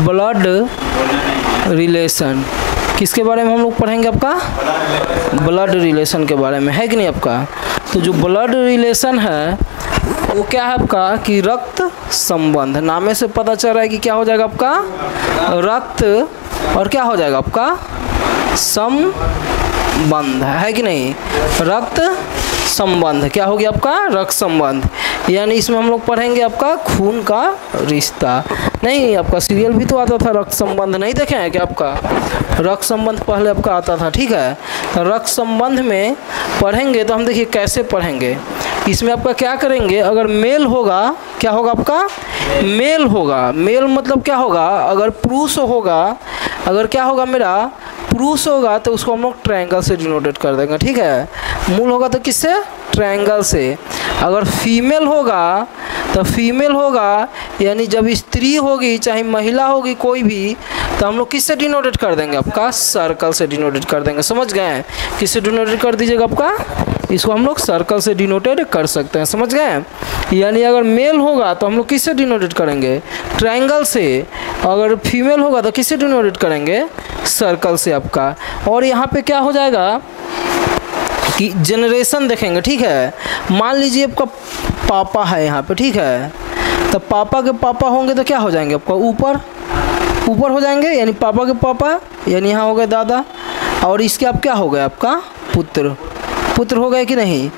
Blood relation, किसके बारे में हम लोग पढ़ेंगे आपका? ब्लड रिलेशन के बारे में, है कि नहीं आपका? तो जो ब्लड रिलेशन है वो क्या है आपका कि रक्त संबंध, नामे से पता चल रहा है कि क्या हो जाएगा आपका रक्त, और क्या हो जाएगा आपका संबंध, है कि नहीं? रक्त संबंध क्या हो गया आपका? रक्त संबंध। यानी इसमें हम लोग पढ़ेंगे आपका खून का रिश्ता। नहीं, आपका सीरियल भी तो आता था रक्त संबंध, नहीं देखे हैं क्या आपका? रक्त संबंध पहले आपका आता था, ठीक है। तो रक्त संबंध में पढ़ेंगे तो हम देखिए कैसे पढ़ेंगे। इसमें आपका क्या करेंगे, अगर मेल होगा, क्या होगा आपका? मेल होगा। मेल मतलब क्या होगा? अगर पुरुष होगा, अगर क्या होगा मेरा पुरुष होगा तो उसको हम लोग ट्रायंगल से डिनोटेट कर देंगे, ठीक है। मूल होगा तो किससे? ट्रायंगल से। अगर फीमेल होगा तो फीमेल होगा यानी जब स्त्री होगी चाहे महिला होगी कोई भी, तो हम लोग किससे डिनोटेट कर देंगे आपका? सर्कल से डिनोटेट कर देंगे। समझ गए? किससे डिनोटेट कर दीजिएगा आपका? इसको हम लोग सर्कल से डिनोटेट कर सकते हैं, समझ गए? यानी अगर मेल होगा तो हम लोग किससे डिनोटेट करेंगे? ट्रायंगल से। अगर फीमेल होगा तो किससे डिनोटेट करेंगे? सर्कल से आपका। और यहाँ पे क्या हो जाएगा कि जनरेशन देखेंगे, ठीक है। मान लीजिए आपका पापा है यहाँ पे, ठीक है। तो पापा के पापा होंगे तो क्या हो जाएंगे आपका? ऊपर ऊपर हो जाएंगे, यानी पापा के पापा, यानी यहाँ हो गए दादा। और इसके आप क्या हो गए आपका? पुत्र। पुत्र हो गए कि नहीं?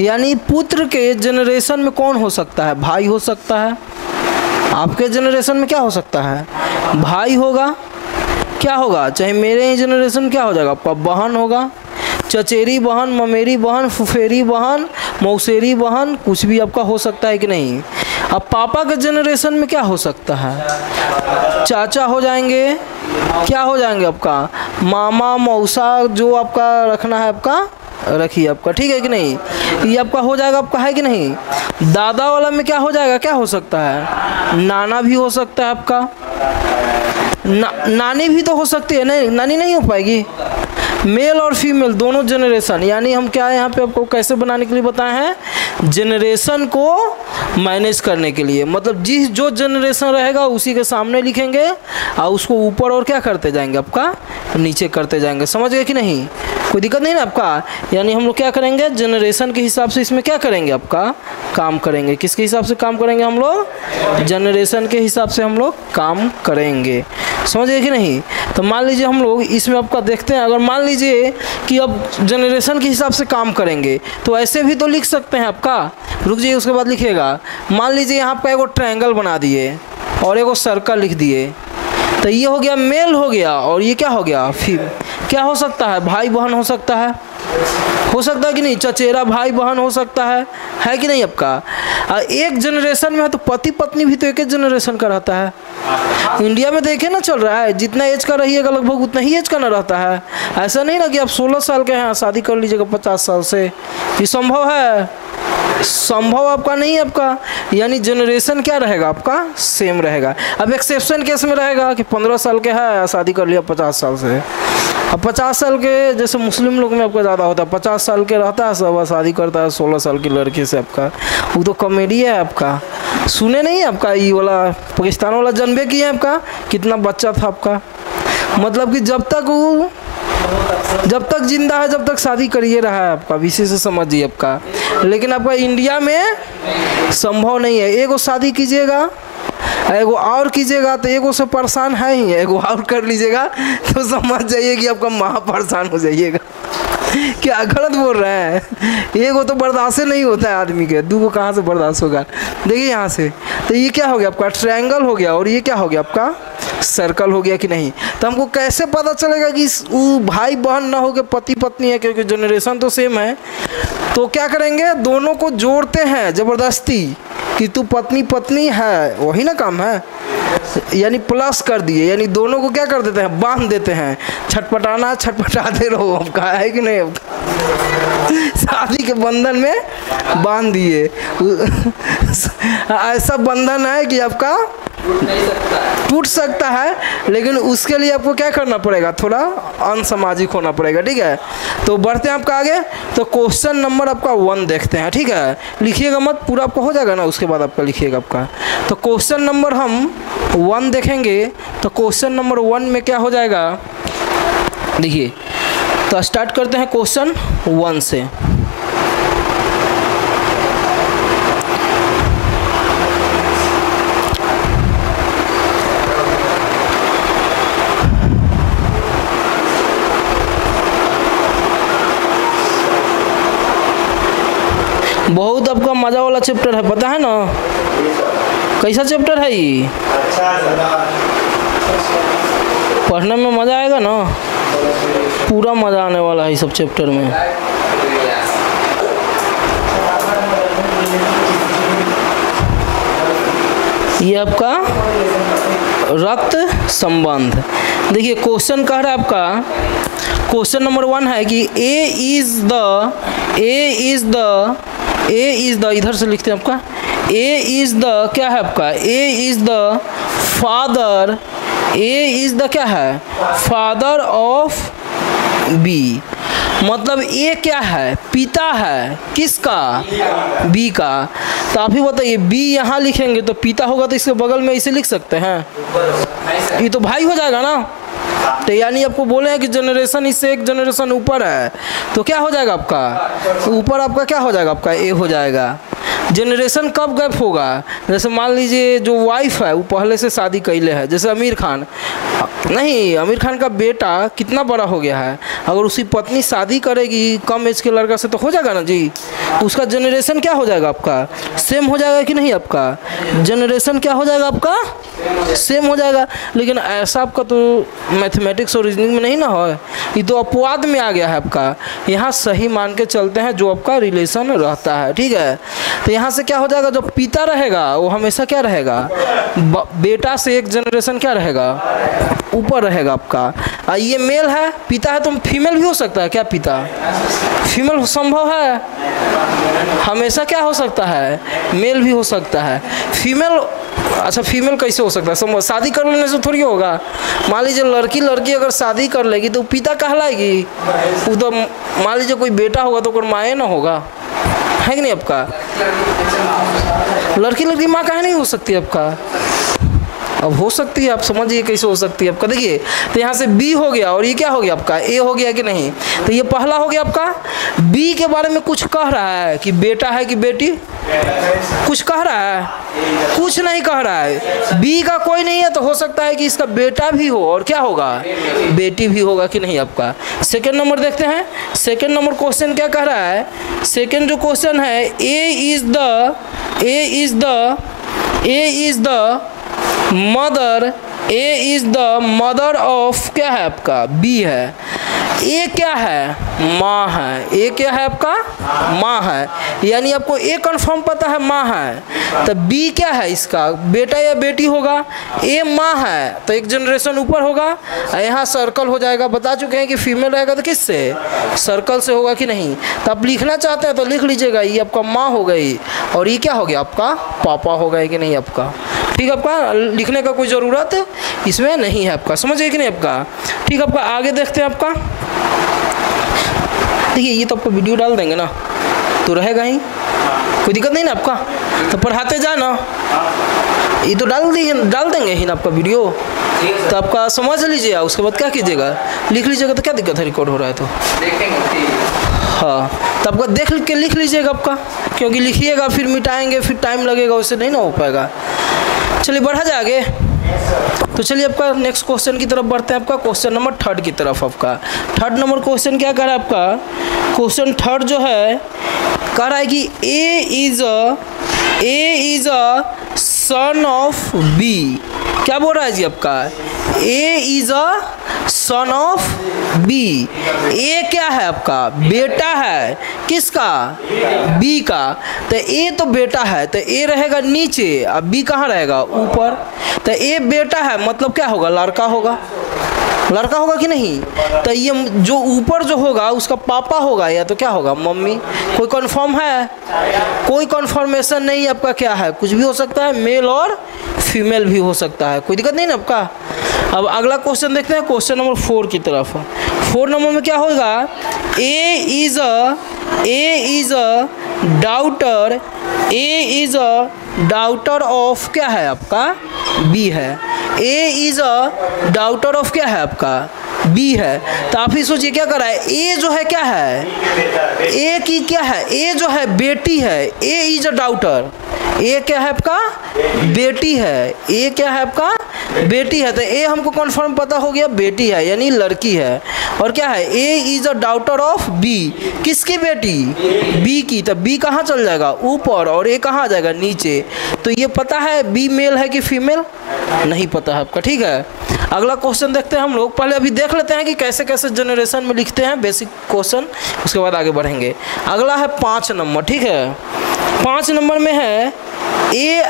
यानी पुत्र के जनरेशन में कौन हो सकता है? भाई हो सकता है। आपके जनरेशन में क्या हो सकता है? भाई होगा। क्या होगा? चाहे मेरे ही जनरेशन क्या हो जाएगा आपका? बहन होगा। चचेरी बहन, ममेरी बहन, फुफेरी बहन, मौसेरी बहन, कुछ भी आपका हो सकता है कि नहीं? अब पापा के जनरेशन में क्या हो सकता है? चाचा हो जाएंगे। क्या हो जाएंगे आपका? मामा, मौसा, जो आपका रखना है आपका रखिए आपका, ठीक है कि नहीं? ये आपका हो जाएगा आपका, है कि नहीं? दादा वाला में क्या हो जाएगा? क्या हो सकता है? नाना भी हो सकता है आपका। नानी भी तो हो सकती है। नहीं, नानी नहीं हो पाएगी। मेल और फीमेल दोनों जनरेशन, यानी हम क्या यहाँ पे आपको कैसे बनाने के लिए बताए हैं? जनरेशन को मैनेज करने के लिए। मतलब जिस जो जनरेशन रहेगा उसी के सामने लिखेंगे और उसको ऊपर और क्या करते जाएंगे आपका? नीचे करते जाएंगे। समझ गए कि नहीं? कोई दिक्कत नहीं ना आपका? यानी हम लोग क्या करेंगे? जनरेशन के हिसाब से इसमें क्या करेंगे आपका? काम करेंगे। किसके हिसाब से काम करेंगे हम लोग? जनरेशन के हिसाब से हम लोग काम करेंगे। समझ गए कि नहीं? तो मान लीजिए हम लोग इसमें आपका देखते हैं, अगर मान लीजिए कि अब जनरेशन के हिसाब से काम करेंगे तो ऐसे भी तो लिख सकते हैं आपका। रुक जाइए, उसके बाद लिखिएगा। मान लीजिए यहाँ पर एगो ट्रायंगल बना दिए और एगो सर्कल लिख दिए, तो ये हो गया मेल हो गया, और ये क्या हो गया? फीमेल। क्या हो सकता है? भाई बहन हो सकता है कि नहीं? चचेरा भाई बहन हो सकता है कि नहीं आपका? एक जनरेशन में है तो पति पत्नी भी तो एक जनरेशन का रहता है। इंडिया में देखे ना चल रहा है, जितना एज का रहिएगा लगभग उतना ही एज का ना रहता है। ऐसा नहीं ना कि आप 16 साल के हैं शादी कर लीजिएगा 50 साल से, ये संभव है? संभव आपका नहीं आपका। यानी जनरेशन क्या रहेगा आपका? सेम रहेगा। अब एक्सेप्शन केस में रहेगा कि 15 साल के है शादी कर लिया 50 साल से। अब 50 साल के जैसे मुस्लिम लोग में आपका ज़्यादा होता है, 50 साल के रहता है सब शादी करता है 16 साल की लड़की से आपका। वो तो कॉमेडी है आपका। सुने नहीं आपका ये वाला पाकिस्तान वाला जन्मे किया है आपका? कितना बच्चा था आपका? मतलब कि जब तक जिंदा है जब तक शादी करिए रहा है आपका, विशेष से समझिए आपका। लेकिन आपका इंडिया में संभव नहीं है। एगो शादी कीजिएगा, एगो और कीजिएगा तो एगो से परेशान है ही, एगो और कर लीजिएगा तो समझ जाइए कि आपका महा परेशान हो जाइएगा। क्या गलत बोल रहे हैं? एगो तो बर्दाश्त नहीं होता है आदमी के, दूगो कहाँ से बर्दाश्त होगा? देखिए यहाँ से, तो ये क्या हो गया आपका? ट्रायंगल हो गया, और ये क्या हो गया आपका? सर्कल हो गया कि नहीं? तो हमको कैसे पता चलेगा कि वो भाई बहन ना हो के पति पत्नी है? क्योंकि जनरेशन तो सेम है। तो क्या करेंगे? दोनों को जोड़ते हैं ज़बरदस्ती कि तू पत्नी पत्नी है, वही ना काम है। यानी प्लस कर दिए, यानी दोनों को क्या कर देते हैं? बांध देते हैं। छटपटाना छटपटाते रहो आपका, है कि नहीं? शादी के बंधन में बांध दिए। ऐसा बंधन है कि आपका टूट सकता है, लेकिन उसके लिए आपको क्या करना पड़ेगा, थोड़ा अनसामाजिक होना पड़ेगा, ठीक है। तो बढ़ते हैं आपका आगे। तो क्वेश्चन नंबर आपका 1 देखते हैं, ठीक है। लिखिएगा मत, पूरा आपका हो जाएगा ना, उसके बाद आपका लिखिएगा आपका। तो क्वेश्चन नंबर हम 1 देखेंगे। तो क्वेश्चन नंबर 1 में क्या हो जाएगा, देखिए। तो स्टार्ट करते हैं क्वेश्चन 1 से। बहुत आपका मजा वाला चैप्टर है, पता है ना। कैसा चैप्टर है ये, पढ़ने में मजा आएगा ना, पूरा मजा आने वाला है इस सब चैप्टर में। ये आपका रक्त संबंध। देखिए क्वेश्चन कह रहा है आपका, क्वेश्चन नंबर 1 है कि ए इज द इधर से लिखते हैं आपका, ए इज द क्या है आपका, A is the father, A is the क्या है, फादर ऑफ बी। मतलब ए क्या है, पिता है, किसका, बी का। तो आप ही बताइए, बी यहाँ लिखेंगे तो पिता होगा, तो इसके बगल में इसे लिख सकते हैं, ये तो भाई हो जाएगा ना। तो यानी आपको बोले हैं कि जनरेशन इससे एक जनरेशन ऊपर है, तो क्या हो जाएगा आपका, ऊपर आपका क्या हो जाएगा, आपका ए हो जाएगा। जनरेशन कब गैप होगा, जैसे मान लीजिए जो वाइफ है वो पहले से शादी कैले है, जैसे आमिर खान, नहीं आमिर खान का बेटा कितना बड़ा हो गया है, अगर उसकी पत्नी शादी करेगी कम एज के लड़का से तो हो जाएगा ना जी, उसका जनरेशन क्या हो जाएगा आपका, सेम हो जाएगा कि नहीं, आपका जनरेशन क्या हो जाएगा, आपका सेम हो जाएगा। लेकिन ऐसा आपका तो मैथमेटिक्स और रीजनिंग में नहीं ना हो, ये तो अपवाद में आ गया है आपका। यहाँ सही मान के चलते हैं जो आपका रिलेशन रहता है, ठीक है। तो यहाँ से क्या हो जाएगा, जो पिता रहेगा वो हमेशा क्या रहेगा, बेटा से एक जनरेशन क्या रहेगा, ऊपर रहेगा आपका। ये मेल है, पिता है, तो फीमेल भी हो सकता है क्या, पिता फीमेल संभव है, हमेशा क्या हो सकता है, मेल भी हो सकता है। फीमेल, अच्छा फीमेल कैसे हो सकता है, संभव, शादी कर लेने से थोड़ी होगा। मान लीजिए लड़की अगर शादी कर लेगी तो पिता कहलाएगी, वो तो मान लीजिए कोई बेटा होगा तो कोई माँ ना होगा, है कि नहीं आपका। लड़की माँ कहाँ नहीं हो सकती आपका, अब हो सकती है, आप समझिए कैसे हो सकती है आपका। देखिए तो यहाँ से बी हो गया और ये क्या हो गया आपका, ए हो गया कि नहीं। तो ये पहला हो गया आपका। बी के बारे में कुछ कह रहा है कि बेटा है कि बेटी, कुछ कह रहा है, कुछ नहीं कह रहा है। बी का कोई नहीं है तो हो सकता है कि इसका बेटा भी हो और क्या होगा, बेटी भी होगा कि नहीं आपका। सेकेंड नंबर देखते हैं, सेकेंड नंबर क्वेश्चन क्या कह रहा है। सेकेंड जो क्वेश्चन है, A is the mother, A is the mother of क्या है आपका, बी है। ए क्या है, माँ है। ए क्या है आपका, माँ है, यानी आपको ए कंफर्म पता है माँ है। तो बी क्या है इसका, बेटा या बेटी होगा। ए माँ है तो एक जनरेशन ऊपर होगा। यहाँ सर्कल हो जाएगा, बता चुके हैं कि फीमेल रहेगा तो किससे, सर्कल से होगा कि नहीं। तो आप लिखना चाहते हैं तो लिख लीजिएगा, ये आपका माँ हो गई और ये क्या हो गया आपका, पापा हो गए कि नहीं आपका। ठीक है, आपका लिखने का कोई ज़रूरत इसमें नहीं है आपका, समझिए कि नहीं आपका। ठीक है, आपका आगे देखते हैं आपका। देखिए ये तो आपको वीडियो डाल देंगे ना, तो रहेगा ही, कोई दिक्कत नहीं ना आपका। तो पढ़ाते जाना, ये तो डाल देंगे ही ना आपका वीडियो, तो आपका समझ लीजिए। उसके बाद क्या कीजिएगा, लिख लीजिएगा, तो क्या दिक्कत है, रिकॉर्ड हो रहा है तो हाँ। तो आपका देख के लिख लीजिएगा आपका, क्योंकि लिखिएगा फिर मिटाएंगे, फिर टाइम लगेगा, उससे नहीं ना हो पाएगा। चलिए बढ़ा जाए आगे। तो चलिए आपका नेक्स्ट क्वेश्चन की तरफ बढ़ते हैं। आपका क्वेश्चन नंबर 3 की तरफ। आपका 3rd नंबर क्वेश्चन क्या कह रहा है आपका, क्वेश्चन 3rd जो है कह रहा है कि A is a son of B. क्या बोल रहा है जी आपका, A is a son of B. A क्या है आपका, बेटा है, किसका, बी का। तो ए तो बेटा है तो ए रहेगा नीचे, अब बी कहाँ रहेगा, ऊपर। तो ए बेटा है मतलब क्या होगा, लड़का होगा। लड़का होगा कि नहीं? तो ये जो ऊपर जो होगा उसका पापा होगा या तो क्या होगा, मम्मी। कोई कन्फर्म है? कोई कन्फर्मेशन नहीं आपका, क्या है, कुछ भी हो सकता है, मेल और फीमेल भी हो सकता है, कोई दिक्कत नहीं ना आपका। अब अगला क्वेश्चन देखते हैं, क्वेश्चन नंबर 4 की तरफ। 4 नंबर में क्या होगा, A is a daughter, A is a daughter of क्या है आपका, बी है। A is a daughter of क्या है आपका, बी है। तो आप ही सोचिए क्या कर रहा है, ए जो है क्या है, ए की क्या है, ए जो है बेटी है, ए इज अ डाउटर, ए क्या है आपका, बेटी है, ए क्या है आपका, बेटी है। तो ए हमको कन्फर्म पता हो गया बेटी है यानी लड़की है। और क्या है, A is a daughter of B, किसकी बेटी, बी की। तो बी कहाँ चल जाएगा, ऊपर, और ए कहाँ आ जाएगा, नीचे। तो ये पता है बी मेल है कि फीमेल, नहीं पता है आपका, ठीक है। अगला क्वेश्चन देखते हैं हम लोग, पहले अभी देख लेते हैं कि कैसे कैसे जनरेशन में लिखते हैं बेसिक क्वेश्चन, उसके बाद आगे बढ़ेंगे। अगला है 5 नंबर, ठीक है। 5 नंबर में है ए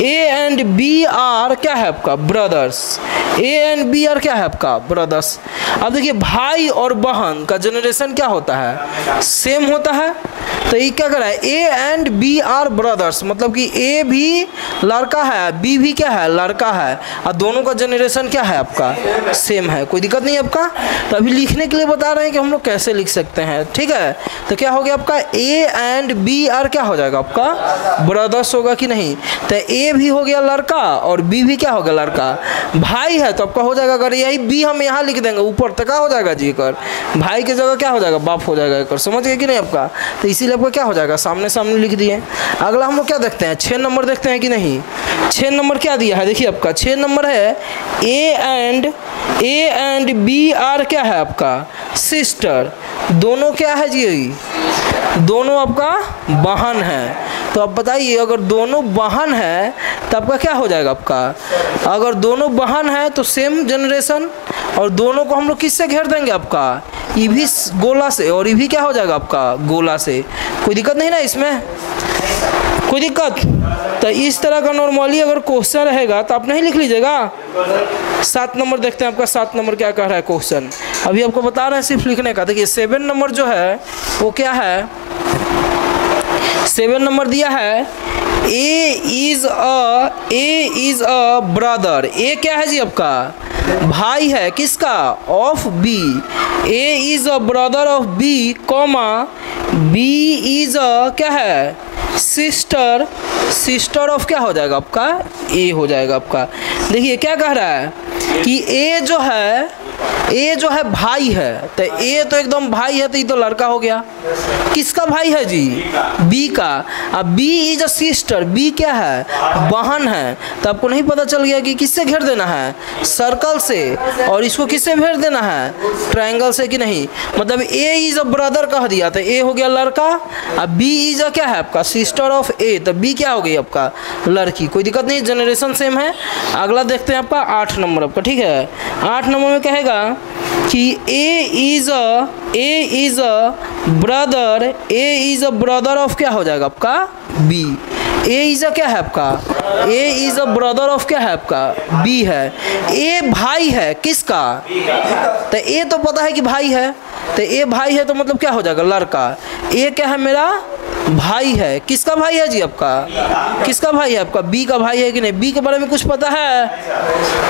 एंड बी आर क्या है आपका, brothers. A and B are क्या है आपका, ब्रदर्स। अब देखिए भाई और बहन का जनरेशन क्या होता है, सेम होता है। तो ये क्या कर रहा है, A and B are brothers, मतलब कि ए भी लड़का है, बी भी क्या है, लड़का है, और दोनों का जनरेशन क्या है आपका, सेम है, कोई दिक्कत नहीं आपका। तो अभी लिखने के लिए बता रहे हैं कि हम लोग कैसे लिख सकते हैं, ठीक है। तो क्या हो गया आपका, ए एंड बी आर क्या हो जाएगा आपका, ब्रदर्स होगा कि नहीं। तो ए भी हो गया लड़का और बी भी क्या होगा, लड़का। भाई है तो आपका हो जाएगा, अगर यही बी हम यहाँ लिख देंगे ऊपर तो क्या हो जाएगा जी, कर भाई की जगह क्या हो जाएगा, बाप हो जाएगा, कर समझ गए कि नहीं आपका। तो इसीलिए आपका क्या हो जाएगा, सामने सामने लिख दिए। अगला हम लोग क्या देखते हैं, 6 नंबर देखते हैं कि नहीं। 6 नंबर क्या दिया है, देखिए आपका 6 नंबर है ए एंड बी आर क्या है आपका, सिस्टर। दोनों क्या है जी, दोनों आपका बहन है। तो आप बताइए अगर दोनों बहन है तो आपका क्या हो जाएगा आपका, अगर दोनों बहन है तो सेम जनरेशन, और दोनों को हम लोग किससे घेर देंगे आपका, ये भी गोला से और ये भी क्या हो जाएगा आपका, गोला से। कोई दिक्कत नहीं ना इसमें, कोई दिक्कत। तो इस तरह का नॉर्मली अगर क्वेश्चन रहेगा तो आप नहीं लिख लीजिएगा। 7 नंबर देखते हैं आपका, 7 नंबर क्या कह रहा है क्वेश्चन, अभी आपको बता रहे हैं सिर्फ लिखने का। देखिए 7 नंबर जो है वो क्या है, 7 नंबर दिया है ए इज अ ब्रदर। ए क्या है जी आपका, भाई है, किसका, of B. A is a brother of B, comma B is a क्या है, सिस्टर ऑफ क्या हो जाएगा आपका, ए हो जाएगा आपका। देखिए क्या कह रहा है कि ए जो है भाई है, तो ए तो एकदम भाई है, तो ये तो लड़का हो गया। किसका भाई है जी, बी का। अब B is a sister, B क्या है, बहन है। तो आपको नहीं पता चल गया कि किससे घेर देना है, सर्कल से, और इसको किससे घेर देना है, ट्रायंगल से कि नहीं। मतलब ए इज अ ब्रदर कह दिया तो ए हो गया लड़का, अब बी इज अ क्या है आपका, सिस्टर ऑफ ए, तो बी क्या हो गई आपका, लड़की। कोई दिक्कत नहीं, जनरेशन सेम है। अगला देखते हैं आपका 8 नंबर आपका, ठीक है। 8 नंबर में कहेगा कि A is a brother of क्या हो जाएगा आपका, बी। ए इज अ क्या है आपका, A is a brother of क्या है आपका, बी है। ए भाई है, किसका, तो ए तो पता है कि भाई है, तो ए भाई है तो मतलब क्या हो जाएगा, लड़का। ए क्या है, मेरा भाई है। किसका भाई है जी आपका, किसका भाई है आपका, बी का भाई है कि नहीं। बी के बारे में कुछ पता है,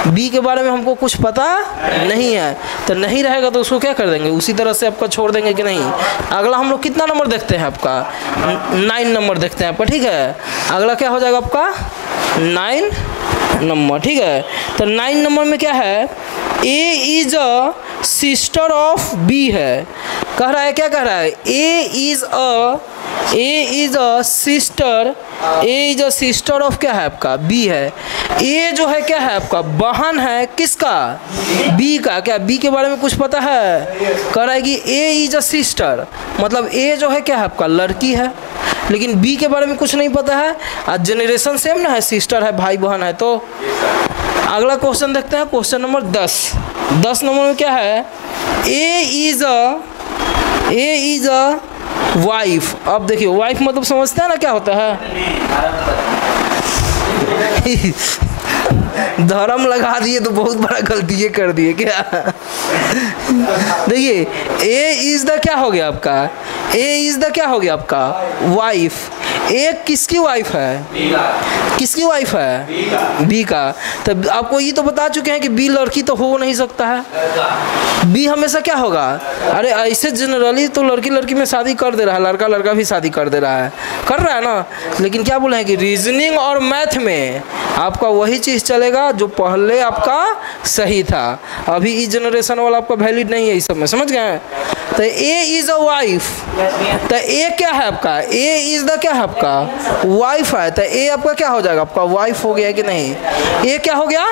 बी के बारे में हमको कुछ पता नहीं है, तो नहीं रहेगा तो उसको क्या कर देंगे, उसी तरह से आपका छोड़ देंगे कि नहीं। अगला हम लोग कितना नंबर देखते हैं आपका, 9 नंबर देखते हैं आपका, ठीक है। अगला क्या हो जाएगा आपका, 9 नंबर, ठीक है। तो 9 नंबर में क्या है, A is a sister of B है। कह रहा है, क्या कह रहा है, A is a sister of क्या है आपका, बी है। ए जो है क्या है आपका, बहन है, किसका, बी का। क्या बी के बारे में कुछ पता है, कह रहा है कि ए इज अ सिस्टर, मतलब ए जो है क्या है आपका, लड़की है, लेकिन बी के बारे में कुछ नहीं पता है। आज जनरेशन सेम ना है, सिस्टर है, भाई बहन है। तो अगला क्वेश्चन देखते हैं, क्वेश्चन नंबर 10 नंबर में क्या है, ए इज अ वाइफ। अब देखिए वाइफ मतलब समझते हैं ना क्या होता है धर्म लगा दिए तो बहुत बड़ा गलती ये कर दिए क्या। देखिए ए इज द क्या हो गया आपका, ए इज द क्या हो गया आपका वाइफ। ए किसकी वाइफ है, किसकी वाइफ है, बी का। तब आपको ये तो बता चुके हैं कि बी लड़की तो हो नहीं सकता है, बी हमेशा क्या होगा। अरे ऐसे जनरली तो लड़की लड़की में शादी कर दे रहा है, लड़का लड़का भी शादी कर दे रहा है, कर रहा है ना। लेकिन क्या बोले हैं कि रीजनिंग और मैथ में आपका वही चीज़ चलेगा जो पहले आपका सही था, अभी इस जनरेशन वाला आपका वैलिड नहीं है इस सब में, समझ गए। तो ए इज अ वाइफ, तो ए क्या है आपका, ए इज द क्या है आपका वाइफ है, तो ए आपका क्या हो जाएगा आपका वाइफ हो गया कि नहीं। ए क्या हो गया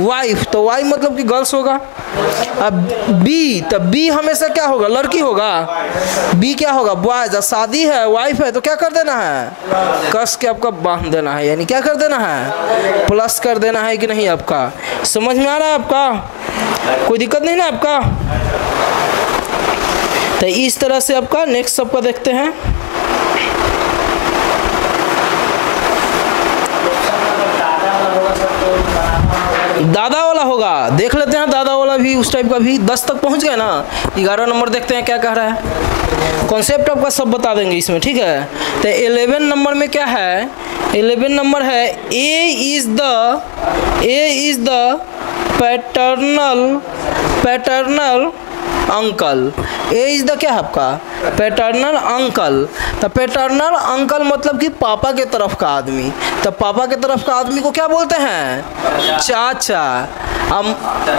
वाइफ, तो वाइफ मतलब कि गर्ल्स होगा। अब बी, तो बी हमेशा क्या होगा लड़की होगा, बी क्या होगा बॉयज। शादी है वाइफ है तो क्या कर देना है, कस के आपका बांध देना है, यानी क्या कर देना है प्लस कर देना है कि नहीं। आपका समझ में आ रहा है, आपका कोई दिक्कत नहीं ना आपका। तो इस तरह से आपका नेक्स्ट सबका देखते हैं। दादा वाला होगा, देख लेते हैं दादा वाला भी उस टाइप का भी। 10 तक पहुंच गए ना, 11 नंबर देखते हैं क्या कह रहा है। कॉन्सेप्ट आपका सब बता देंगे इसमें, ठीक है। तो 11 नंबर में क्या है, 11 नंबर है A is the paternal uncle. A is the क्या है आपका पैटर्नल अंकल। तो पैटर्नल अंकल मतलब कि पापा के तरफ का आदमी। तो पापा के तरफ का आदमी को क्या बोलते हैं चाचा। अब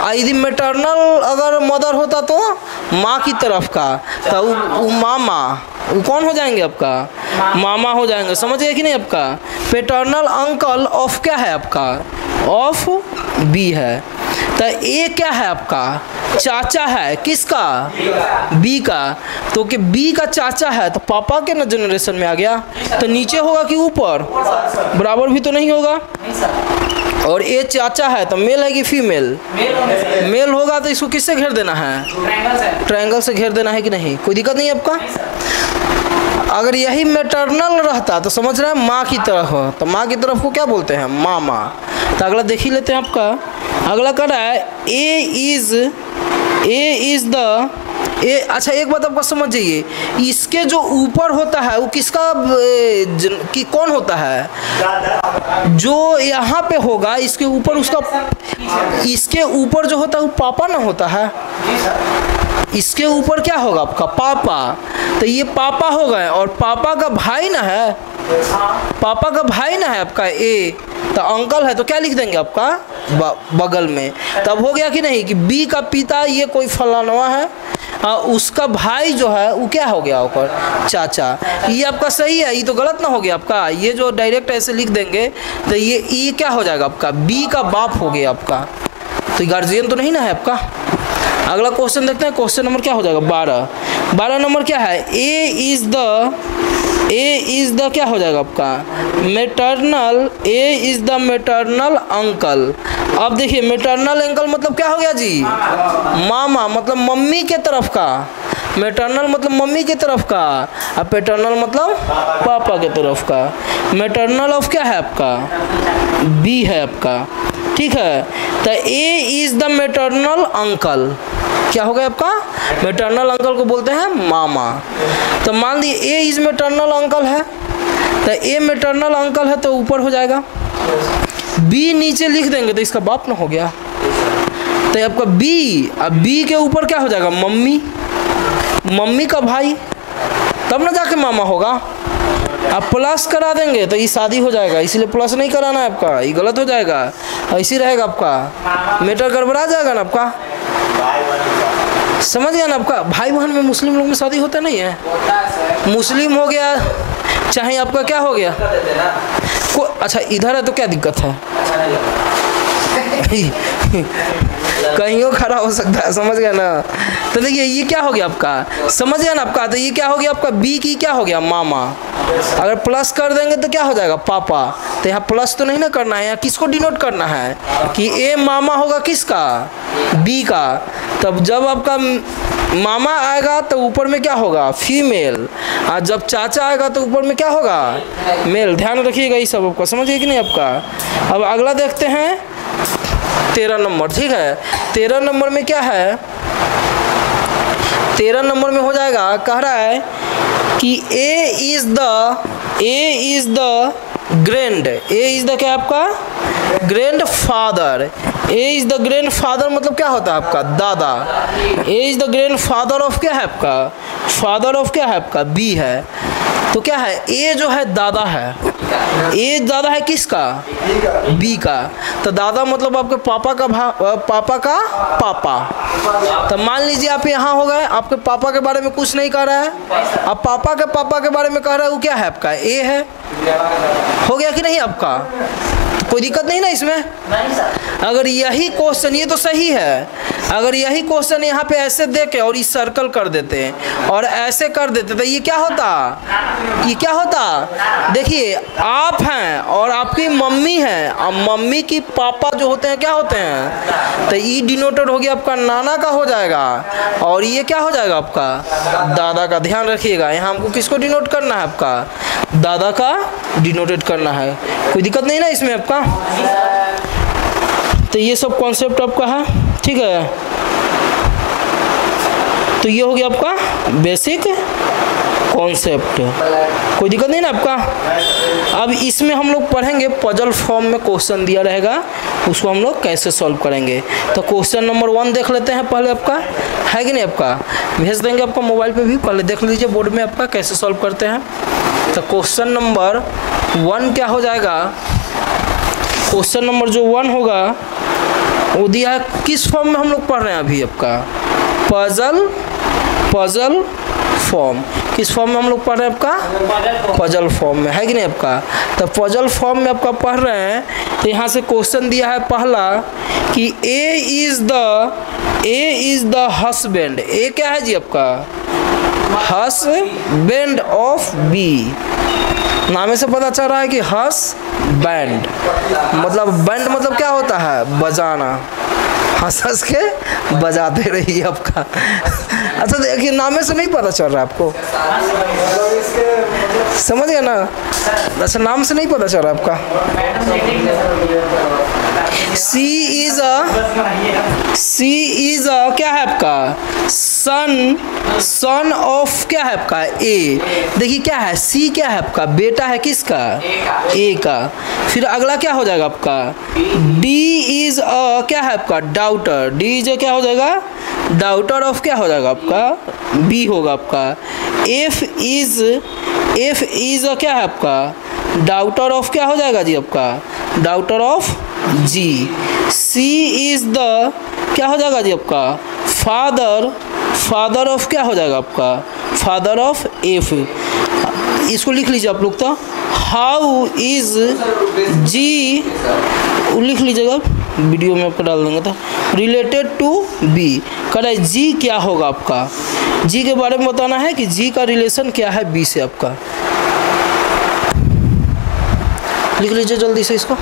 यदि मैटरनल अगर मदर होता तो माँ की तरफ का, तो वो मामा, वो कौन हो जाएंगे आपका मामा हो जाएंगे, समझ गए कि नहीं। आपका पैटर्नल अंकल ऑफ क्या है आपका ऑफ बी है। तो ए क्या है आपका चाचा है, किसका बी का। तो कि बी का चाचा है तो पापा के ना जनरेशन में आ गया, तो नीचे होगा कि ऊपर, बराबर भी तो नहीं होगा। और ए चाचा है तो मेल है कि फीमेल, मेल होगा तो इसको किससे घेर देना है ट्रायंगल से घेर देना है कि नहीं, कोई दिक्कत नहीं आपका। अगर यही मैटरनल रहता तो समझ रहे हैं माँ की तरफ हो, तो माँ की तरफ को क्या बोलते हैं मामा। तो अगला देख ही लेते हैं आपका। अगला कर रहा है ए इज द ए। अच्छा एक बात आपका समझ जाइए, इसके जो ऊपर होता है वो किसका कि कौन होता है जो यहाँ पे होगा, इसके ऊपर उसका, इसके ऊपर जो होता है वो पापा ना होता है। इसके ऊपर क्या होगा आपका पापा, तो ये पापा हो गए और पापा का भाई ना है, पापा का भाई ना है आपका ए, तो अंकल है तो क्या लिख देंगे आपका बगल में। तब हो गया कि नहीं कि बी का पिता ये कोई फलानवा है, उसका भाई जो है वो क्या हो गया ऊपर चाचा। ये आपका सही है, ये तो गलत ना हो गया आपका। ये जो डायरेक्ट ऐसे लिख देंगे तो ये क्या हो जाएगा आपका बी का बाप हो गया आपका, तो गार्जियन तो नहीं ना है आपका। अगला क्वेश्चन देखते हैं, क्वेश्चन नंबर क्या हो जाएगा 12 नंबर क्या है ए इज द क्या हो जाएगा आपका maternal, A is the maternal uncle. अब देखिए मैटरनल अंकल मतलब क्या हो गया जी मामा, मतलब मम्मी के तरफ का। मैटरनल मतलब मम्मी के तरफ का, और पैटर्नल मतलब पापा के तरफ का। मैटरनल ऑफ क्या है आपका बी है आपका, ठीक है। तो ए इज द मैटरनल अंकल, क्या हो गया आपका मैटरनल अंकल को बोलते हैं मामा। तो मान लीजिए ए इज मैटरनल अंकल है, तो ए मैटरनल अंकल है तो ऊपर हो जाएगा, बी नीचे लिख देंगे तो इसका बाप ना हो गया। तो आपका बी, अब बी के ऊपर क्या हो जाएगा मम्मी, मम्मी का भाई, तब ना जाके मामा होगा। आप प्लस करा देंगे तो ये शादी हो जाएगा, इसलिए प्लस नहीं कराना है आपका, ये गलत हो जाएगा, ऐसे रहेगा आपका मैटर गड़बड़ा जाएगा ना आपका, समझ गया ना आपका। भाई बहन में मुस्लिम लोग में शादी होता नहीं है, मुस्लिम हो गया चाहे आपका क्या हो गया को, अच्छा इधर है तो क्या दिक्कत है कहीं खड़ा हो सकता है, समझ गया ना। तो देखिए ये क्या हो गया आपका, समझ गया ना आपका। तो ये क्या हो गया आपका बी की क्या हो गया मामा, अगर प्लस कर देंगे तो क्या हो जाएगा पापा। तो यहाँ प्लस तो नहीं ना करना है, यहाँ किसको डिनोट करना है कि ए मामा होगा किसका बी का। तब जब आपका मामा आएगा तो ऊपर में क्या होगा, फीमेल, और जब चाचा आएगा तो ऊपर में क्या होगा, मेल। ध्यान रखिएगा ये सब आपका, समझिए कि नहीं आपका। अब अगला देखते हैं 13 नंबर, ठीक है। 13 नंबर में क्या है, 13 नंबर में हो जाएगा, कह रहा है कि A is the grand, A is the क्या आपका, grandfather. A is the grandfather मतलब क्या होता है आपका, दादा। A is the grandfather of क्या है आपका, फादर ऑफ क्या है आपका, बी है। तो क्या है, ए जो है दादा है, ए दादा है किसका, बी का। तो दादा मतलब आपके पापा का पापा का पापा। तो मान लीजिए आप यहाँ हो गए, आपके पापा के बारे में कुछ नहीं कह रहा है, अब पापा के बारे में कह रहा है, वो क्या है आपका, ए है। हो गया कि नहीं आपका, कोई दिक्कत नहीं ना इसमें। नहीं सर। अगर यही क्वेश्चन, ये तो सही है, अगर यही क्वेश्चन यहाँ पे ऐसे दे के और इस सर्कल कर देते हैं और ऐसे कर देते तो ये क्या होता, ये क्या होता, देखिए आप हैं और आपकी मम्मी है, और मम्मी की पापा जो होते हैं क्या होते हैं, तो ई डिनोटेड हो गया आपका नाना का हो जाएगा, और ये क्या हो जाएगा आपका, दादा का। ध्यान रखिएगा, यहाँ हमको किसको डिनोट करना है, आपका दादा का डिनोटेड करना है। कोई दिक्कत नहीं ना इसमें आपका। तो ये सब कॉन्सेप्ट आपका है, ठीक है। तो ये हो गया आपका बेसिक कॉन्सेप्ट, कोई दिक्कत नहीं ना आपका। अब इसमें हम लोग पढ़ेंगे पजल फॉर्म में क्वेश्चन दिया रहेगा, उसको हम लोग कैसे सॉल्व करेंगे। तो क्वेश्चन नंबर 1 देख लेते हैं पहले, आपका है कि नहीं, आपका भेज देंगे आपका मोबाइल पे भी, पहले देख लीजिए बोर्ड में आपका कैसे सॉल्व करते हैं। तो क्वेश्चन नंबर 1 क्या हो जाएगा, क्वेश्चन नंबर जो 1 होगा वो दिया है, किस फॉर्म में हम लोग पढ़ रहे हैं अभी, आपका पजल फॉर्म। किस फॉर्म में हम लोग पढ़ रहे हैं, आपका पजल फॉर्म में, है कि नहीं आपका। तो पजल फॉर्म में आपका पढ़ रहे हैं, तो यहाँ से क्वेश्चन दिया है पहला कि ए इज द हस्बैंड। ए क्या है जी आपका, हस्बैंड ऑफ बी। नामे से पता चल रहा है कि हस्बैंड मतलब, बैंड मतलब क्या होता है, बजाना, हंस के बजाते रहिए आपका। अच्छा देखिए, नामे से नहीं पता चल रहा है आपको, समझ गया ना। अच्छा नाम से नहीं पता चल रहा आपका। सी इज अ क्या है आपका, सन ऑफ क्या है आपका, ए। देखिए क्या है, सी क्या है आपका, बेटा है किसका, ए का। फिर अगला क्या हो जाएगा आपका, डी इज अ क्या है आपका, डाउटर। डी इज क्या हो जाएगा, डाउटर ऑफ क्या हो जाएगा आपका, बी होगा आपका। एफ इज क्या है आपका, डाउटर ऑफ क्या हो जाएगा जी आपका, daughter of G. C is the क्या हो जाएगा जी आपका, फादर ऑफ क्या हो जाएगा आपका, फादर ऑफ एफ। इसको लिख लीजिए आप लोग। तो हाउ इज जी, लिख लीजिएगा, वीडियो में आपको डाल देंगे। तो रिलेटेड टू बी, करे जी क्या होगा आपका, जी के बारे में बताना है कि जी का रिलेशन क्या है बी से आपका। लिख लीजिए जल्दी से इसको।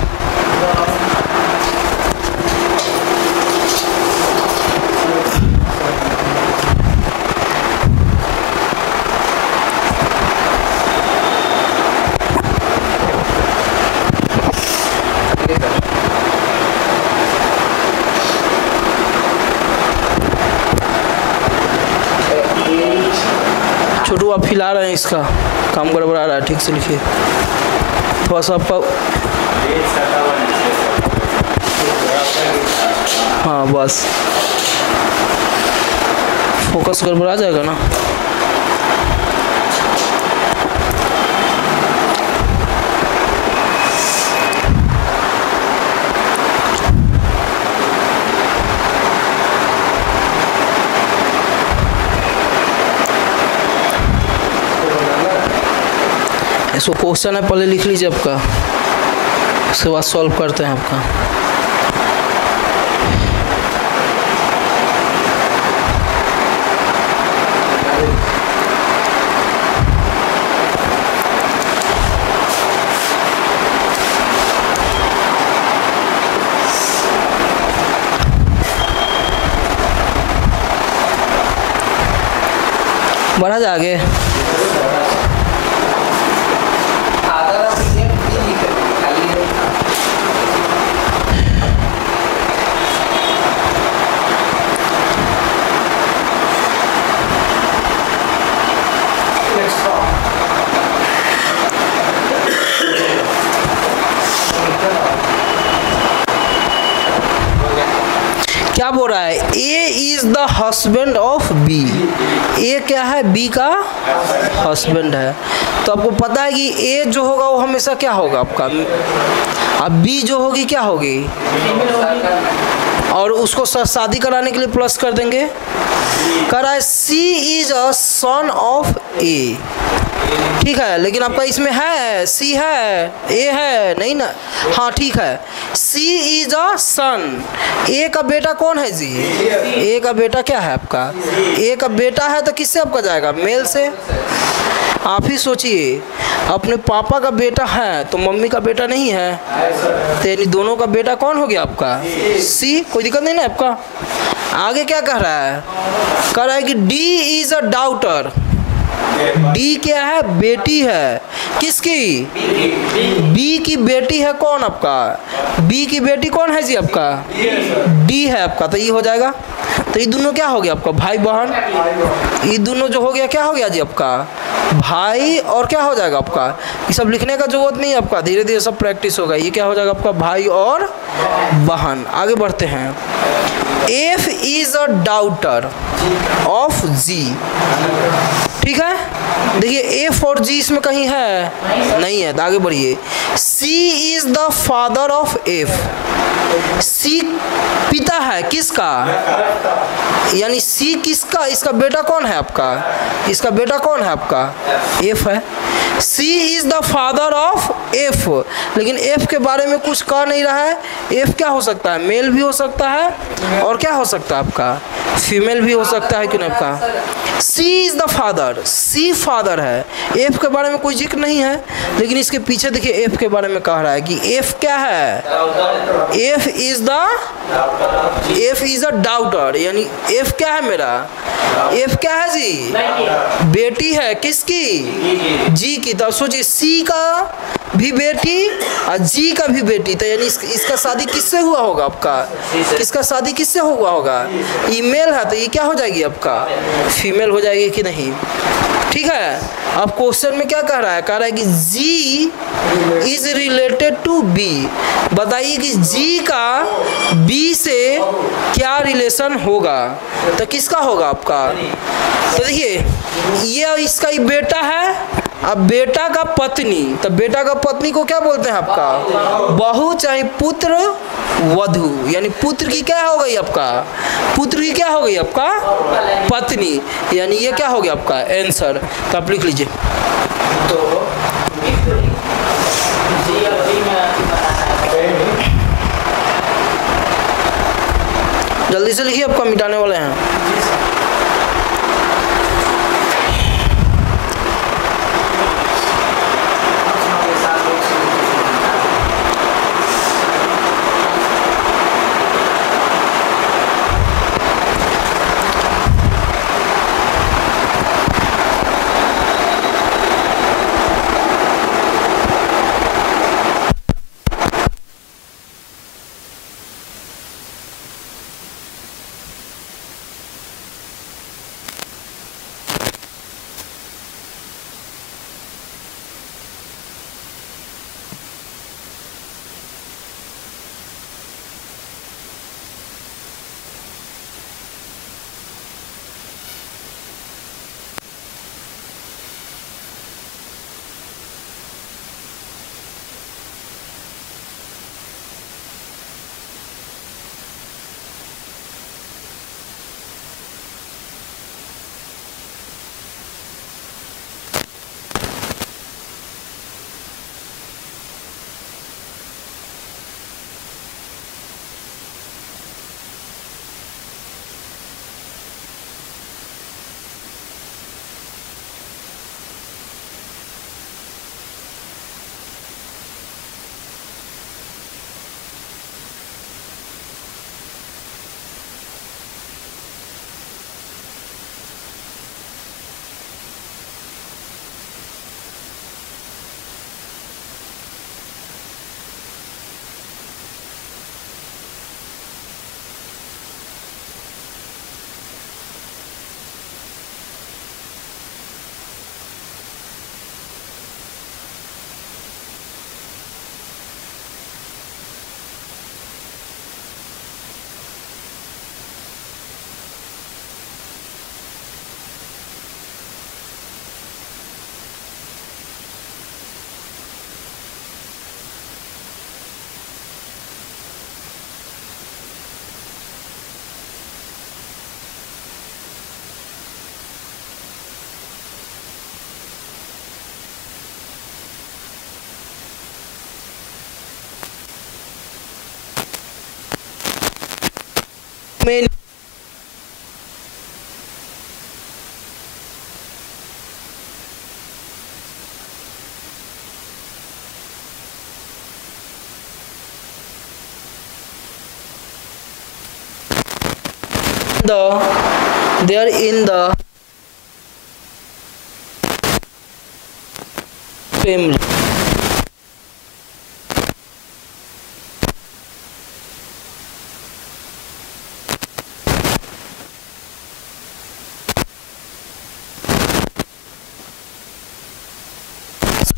छोटू आप हिला रहे हैं, इसका काम गड़बड़ा रहा है, ठीक से लिखिए थोड़ा सा आपका। हाँ बस फोकस गड़बड़ा जाएगा ना। इसको क्वेश्चन है पहले लिख लीजिए आपका, उसके बाद सॉल्व करते हैं आपका। बढ़ा जा आगे। क्या बोल रहा है? A is the husband of B. A क्या है? बी का हस्बैंड है। तो आपको पता है कि ए जो होगा वो हमेशा क्या होगा आपका, अब बी जो होगी क्या होगी, और उसको शादी कराने के लिए प्लस कर देंगे। कह रहा है C is a son of ए। ठीक है, लेकिन आपका इसमें है सी है ए है नहीं ना। हाँ ठीक है, सी इज अ सन। ए का बेटा कौन है जी? ए का बेटा क्या है आपका? ए का बेटा है तो किससे आपका जाएगा? मेल से। आप ही सोचिए, अपने पापा का बेटा है तो मम्मी का बेटा नहीं है, तो यानी दोनों का बेटा कौन हो गया आपका? सी। कोई दिक्कत नहीं ना आपका। आगे क्या कह रहा है? कह रहा है कि D is a daughter. D क्या है? बेटी है। किसकी? बी की बेटी है। कौन आपका? बी की बेटी कौन है जी आपका? डी है आपका। तो ये हो जाएगा। तो ये दोनों क्या हो गया आपका? भाई बहन। ये दोनों जो हो गया क्या हो गया जी आपका? भाई। और क्या हो जाएगा आपका? ये सब लिखने का जरूरत नहीं है आपका, धीरे धीरे सब प्रैक्टिस होगा। ये क्या हो जाएगा आपका? भाई और बहन। आगे बढ़ते हैं। F is a daughter of G. ठीक है, देखिए एफ और जी इसमें कहीं है नहीं है, तो आगे बढ़िए। C is the father of F. C पिता है किसका? यानी सी किसका? इसका बेटा कौन है आपका? इसका बेटा कौन है आपका? एफ है। C is the father of F, लेकिन एफ के बारे में कुछ कह नहीं रहा है। एफ क्या हो सकता है? मेल भी हो सकता है और क्या हो सकता है आपका? फीमेल भी हो सकता है, क्यों नहीं आपका? C is the father, C father है। एफ के बारे में कोई जिक्र नहीं है, लेकिन इसके पीछे देखिए एफ के बारे में कह रहा है कि एफ क्या है? F is a daughter. यानी एफ क्या है मेरा? एफ क्या है जी? बेटी है। किसकी? जी की। तो सोचिए सी का भी बेटी और जी का भी बेटी, तो यानी इसका शादी किससे हुआ होगा आपका? इसका शादी किससे हुआ होगा? ये मेल है तो ये क्या हो जाएगी आपका? फीमेल हो जाएगी कि नहीं? ठीक है। अब क्वेश्चन में क्या कह रहा है? कह रहा है कि G is related to B। बताइए कि G का B से क्या रिलेशन होगा? तो किसका होगा आपका? तो देखिए ये इसका ही बेटा है। अब बेटा का पत्नी, तो बेटा का पत्नी को क्या बोलते हैं आपका? बहू चाहे पुत्र वधू। यानी पुत्र की क्या हो गई आपका? पुत्र की क्या हो गई आपका? पत्नी। यानी ये क्या हो गया आपका? आंसर। तो आप लिख लीजिए। जल्दी से लिखिए, आपका मिटाने वाले हैं। the family.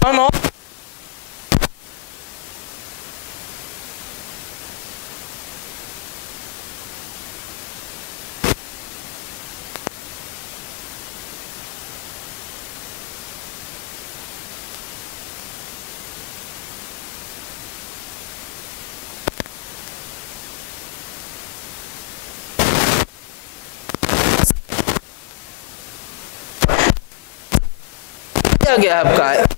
Son of क्या गया आपका